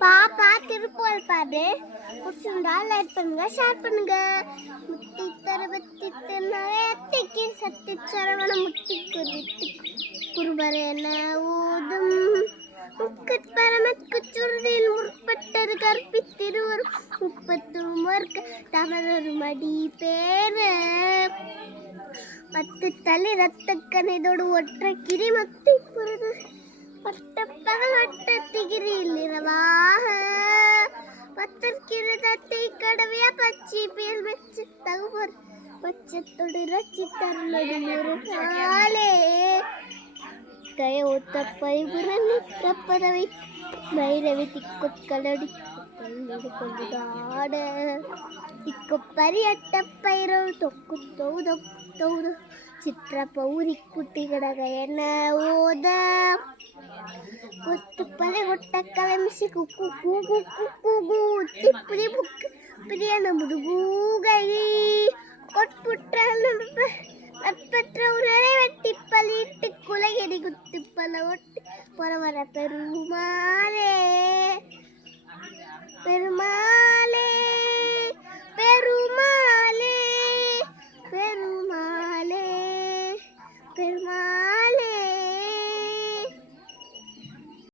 பாப்பா திருப்பூர் பாரு பிடிச்சிருந்தா லைக் பண்ணுங்க ஷேர் பண்ணுங்க. முத்தி தரவத்தி தென்னத்தி சத்தி சரவண முத்தி குறித்து குருபரேன ஊதும் முக்கட்பரமக்கு சுருதியில் முற்பட்டது கற்பித்திருவர் முப்பத்தும் தவறொரு மடி பேரு பத்து தலை ரத்த கணைதோடு ஒற்றை கிரிமத்தை புரிது பட்டப்பகல் வட்டத்திகிரியில் இரவாக பத்திற்கிருதத்தை கடவைய பச்சி பேர் வச்சு தகுவர் பச்சத்தோடு ரச்சி தருளது ஒரு நாளே கய ஒத்த பைபுரன் பதவை மயிரவி திக்கொட்களடி கொண்டுதாட திக்கொப்பரி அட்ட பயிரோ தொக்கு தொகுதொ தொகுது சிற்ற பௌரி குட்டி கிடக என்ன ஓத கொத்து பலை கொட்ட கலமிசி குக்கு கூகு கூகு திப்பிடி புக்கு பிரியன முதுகூகை கொட்புற்ற நட்பற்ற உரை வெட்டி பலிட்டு குலையடி குத்து பல ஒட்டி பரவர பெருமா